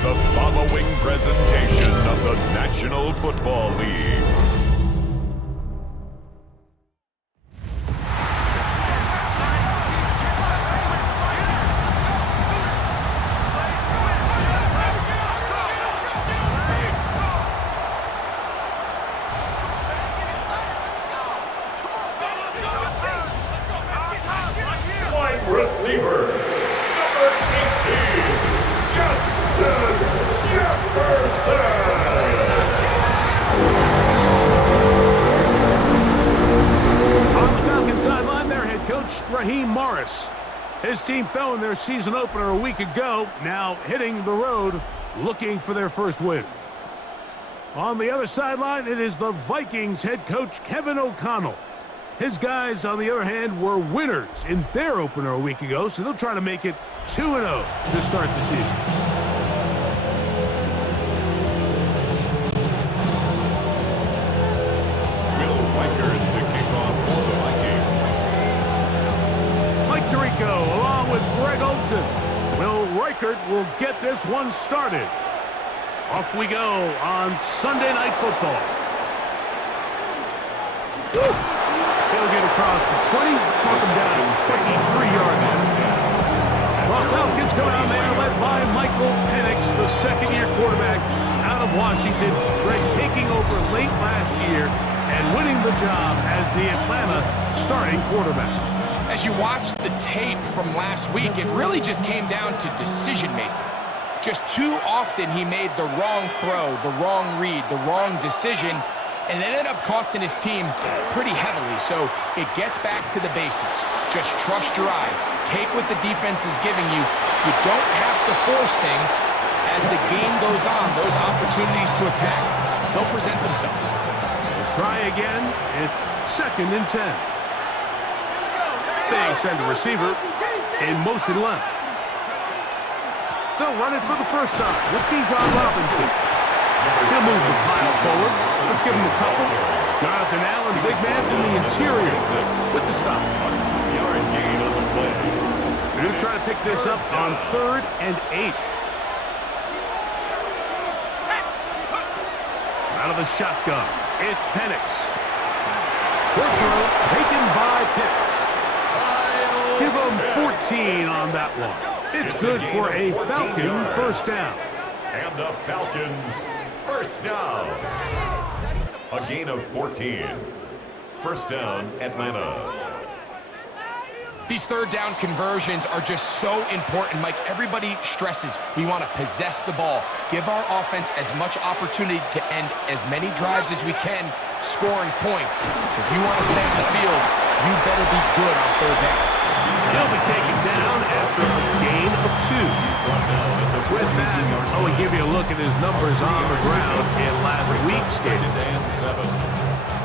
the following presentation of the National Football League. Receiver, number 18, Justin Jefferson. On the Falcons sideline, their head coach, Raheem Morris. His team fell in their season opener a week ago, now hitting the road, looking for their first win. On the other sideline, it is the Vikings head coach, Kevin O'Connell. His guys, on the other hand, were winners in their opener a week ago, so they'll try to make it 2-0 to start the season. Will Reichard to kick off for the Vikings. Mike Tirico along with Greg Olsen. Will Reichard will get this one started. Off we go on Sunday Night Football. He'll get across the 20, knock him down 23-yard line. Well, Falcons come out there led by Michael Penix, the second-year quarterback out of Washington. Greg taking over late last year and winning the job as the Atlanta starting quarterback. As you watch the tape from last week, it really just came down to decision-making. Just too often he made the wrong throw, the wrong read, the wrong decision, and it ended up costing his team pretty heavily. So it gets back to the basics. Just trust your eyes. Take what the defense is giving you. You don't have to force things. As the game goes on, those opportunities to attack, they'll present themselves. We'll try again. It's 2nd and 10. They send a receiver in motion left. They'll run it for the first time with Bijan Robinson. He'll move the pile forward. Let's give him a couple. Jonathan Allen, big man from the interior, with the stop. A 2-yard gain on the play. They're going to try to pick this up on 3rd and 8. Out of the shotgun, it's Penix. Short throw taken by Pitts. Give him 14 on that one. It's good for a Falcon first down. And the Falcons first down. A gain of 14. First down, Atlanta. These third down conversions are just so important, Mike. Everybody stresses we want to possess the ball, give our offense as much opportunity to end as many drives as we can, scoring points. So if you want to stay on the field, you better be good on third down. He'll be taken down after a gain of 2. With that, I'll give you a look at his numbers on the ground in last week's game.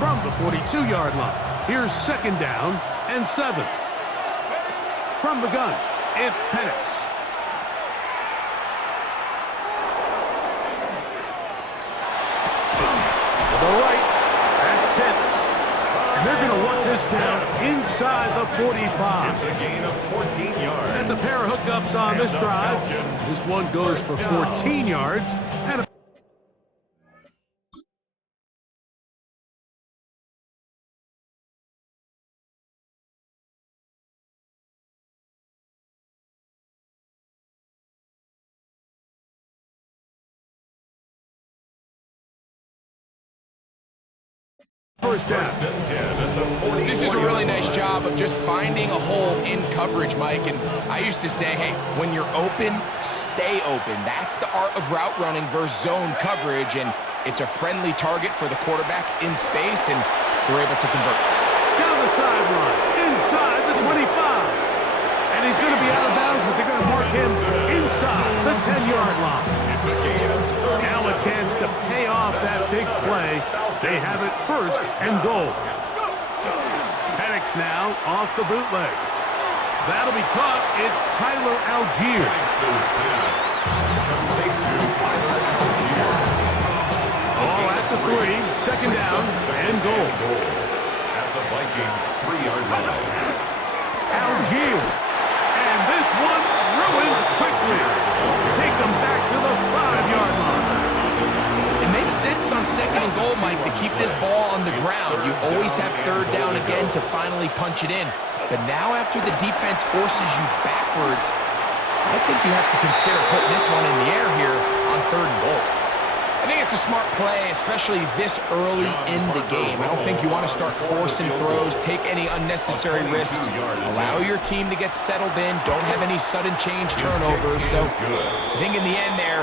From the 42-yard line, here's 2nd down and 7. From the gun, it's Penix. To the right, that's Pitts. And they're going to work this down inside the 45. It's a gain of 14 yards. That's a pair of hookups on this drive. This one goes for 14 yards. And a first down. This is a really nice job of just finding a hole in coverage, Mike. And I used to say, hey, when you're open, stay open. That's the art of route running versus zone coverage. And it's a friendly target for the quarterback in space, and they're able to convert. Down the sideline, inside the 25. And he's going to be out of bounds, but they're going to mark him inside the 10-yard line. It's a gain of 37. Now a chance to pay off that big play. They have it 1st and goal. Penix now off the bootleg. That'll be caught. It's Tyler Algier. Ball at the 3, 2nd down and goal. At the Vikings 3-yard line. Algier. And this one ruined quickly. Take them back to the 5. sense on 2nd and goal, Mike, to keep this ball on the ground. You always have 3rd down again to finally punch it in. But now after the defense forces you backwards, I think you have to consider putting this one in the air here on 3rd and goal. I think it's a smart play, especially this early in the game. I don't think you want to start forcing throws, take any unnecessary risks, allow your team to get settled in, don't have any sudden change turnovers. So I think in the end there,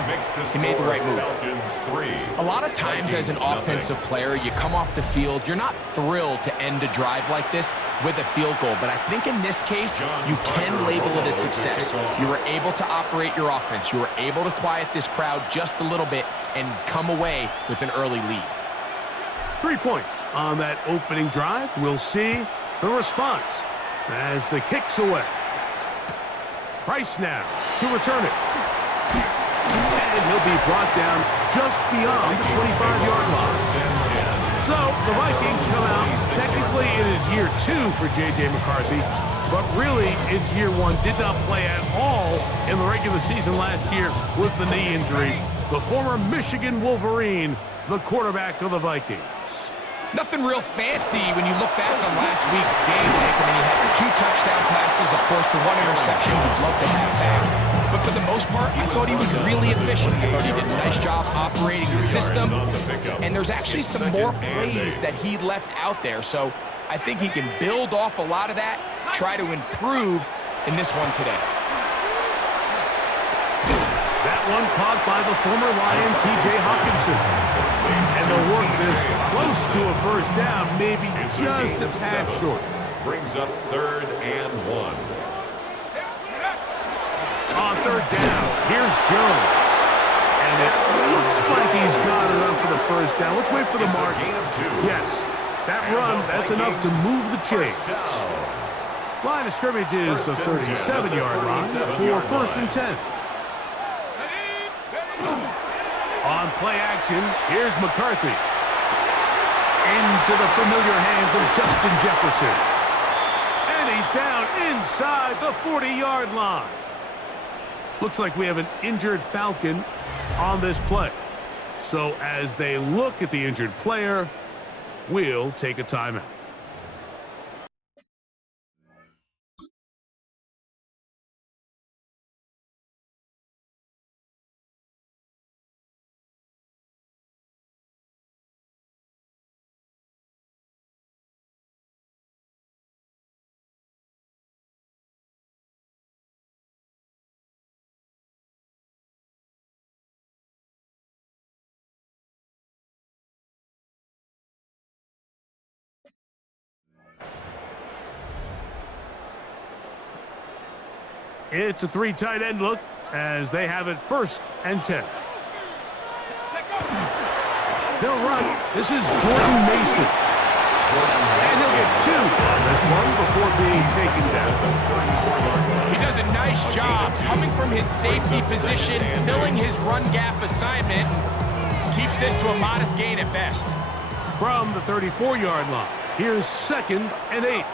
he made the right move. A lot of times as an offensive player, you come off the field, you're not thrilled to end a drive like this with a field goal. But I think in this case, you can label it a success. You were able to operate your offense. You were able to quiet this crowd just a little bit and come away with an early lead. 3 points on that opening drive. We'll see the response as the kick's away. Price now to return it. And he'll be brought down just beyond the 25-yard line. So the Vikings come out. Technically, it is year 2 for J.J. McCarthy, but really it's year 1. Did not play at all in the regular season last year with the knee injury. The former Michigan Wolverine, the quarterback of the Vikings. Nothing real fancy when you look back on last week's game, Nick. I mean, he had 2 touchdown passes, of course, the 1 interception he'd love to have back. But for the most part, I thought he was really efficient. I thought he did a nice job operating the system. And there's actually some more plays that he left out there. So I think he can build off a lot of that, try to improve in this one today. That one caught by the former Lion, T.J. Hawkinson. And they'll work this close to a 1st down, maybe just a tad short. Brings up 3rd and 1. On 3rd down, here's Jones. And it looks like he's got enough for the 1st down. Let's wait for the mark. Yes, that run, that's enough to move the chains. Line of scrimmage is the 37-yard line for 1st and 10. On play action, here's McCarthy. Into the familiar hands of Justin Jefferson. And he's down inside the 40-yard line. Looks like we have an injured Falcon on this play. So as they look at the injured player, we'll take a timeout. It's a 3 tight end look as they have it 1st and 10. They'll run. This is Jordan Mason. And he'll get 2 on this one before being taken down. He does a nice job coming from his safety position, filling his run gap assignment, and keeps this to a modest gain at best. From the 34-yard line, here's 2nd and 8.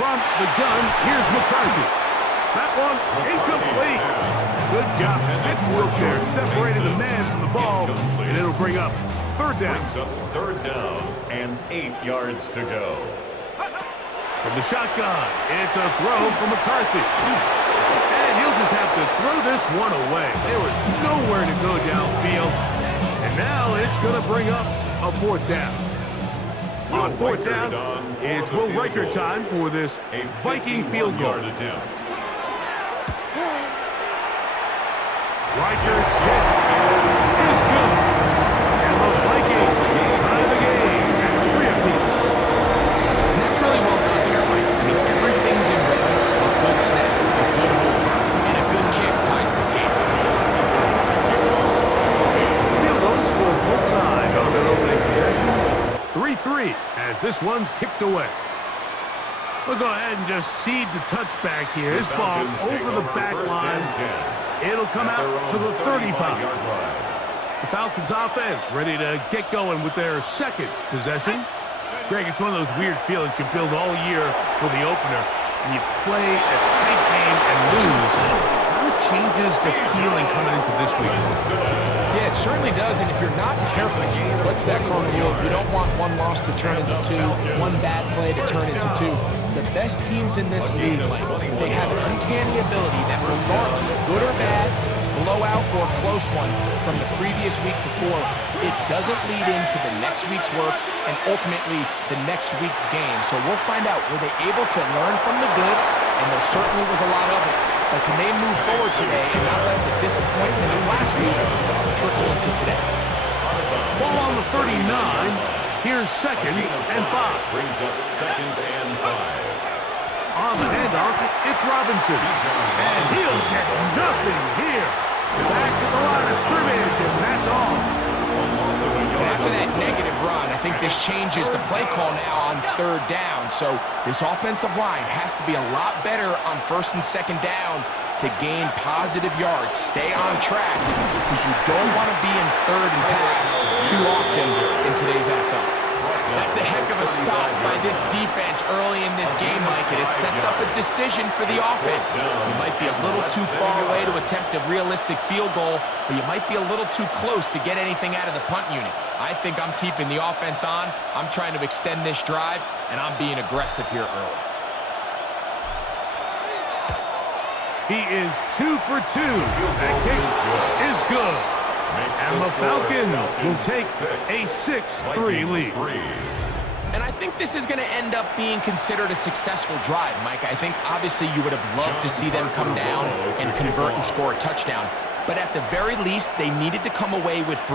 From the gun, here's McCarthy. That one incomplete. Good job. Pittsburgh there, separating the man from the ball, and it'll bring up 3rd down. Brings up 3rd down and 8 yards to go. From the shotgun, it's a throw from McCarthy. And he'll just have to throw this one away. There was nowhere to go downfield. And now it's going to bring up a 4th down. On 4th down, it's Will Riker time for this Viking field goal. Riker's kick is good. And the Vikings tie the game at 3 apiece. And that's really well done here, Mike. I mean, everything's in rhythm. A good snap, a good hold, and a good kick ties this game. Field goals for both sides on their opening possessions. 3-3 as this one's kicked away. We'll go ahead and just cede the touchback here. This ball over the back line. It'll come out to the 35. The Falcons offense ready to get going with their 2nd possession. Greg, it's one of those weird feelings you build all year for the opener. And you play a tight game and lose. It kind of changes the feeling coming into this week. Yeah, it certainly does, and if you're not careful, what's that cardinal rule? You don't want one loss to turn into two, one bad play to turn into two. The best teams in this league, Mike, they have an uncanny ability that regardless, good or bad, blowout or close one from the previous week before, it doesn't lead into the next week's work and ultimately the next week's game. So we'll find out, were they able to learn from the good? And there certainly was a lot of it. But can they move forward today and not let the disappointment of last week trickle into today? Ball on the 39. Here's 2nd and 5. Brings up 2nd and 5. On the handoff, it's Robinson. And he'll get nothing here. Back to the line of scrimmage, and that's all. After that negative run, I think this changes the play call now on 3rd down. So this offensive line has to be a lot better on 1st and 2nd down to gain positive yards. Stay on track because you don't want to be in 3rd and pass too often in today's NFL. That's a heck of a stop by this defense early in this game, Mike, and it sets up a decision for the offense. You might be a little too far away to attempt a realistic field goal, but you might be a little too close to get anything out of the punt unit. I think I'm keeping the offense on. I'm trying to extend this drive, and I'm being aggressive here early. He is 2 for 2. That kick is good. And the Falcons will take a 6-3 lead. And I think this is going to end up being considered a successful drive, Mike. I think obviously you would have loved to see them come down and convert and score a touchdown. But at the very least, they needed to come away with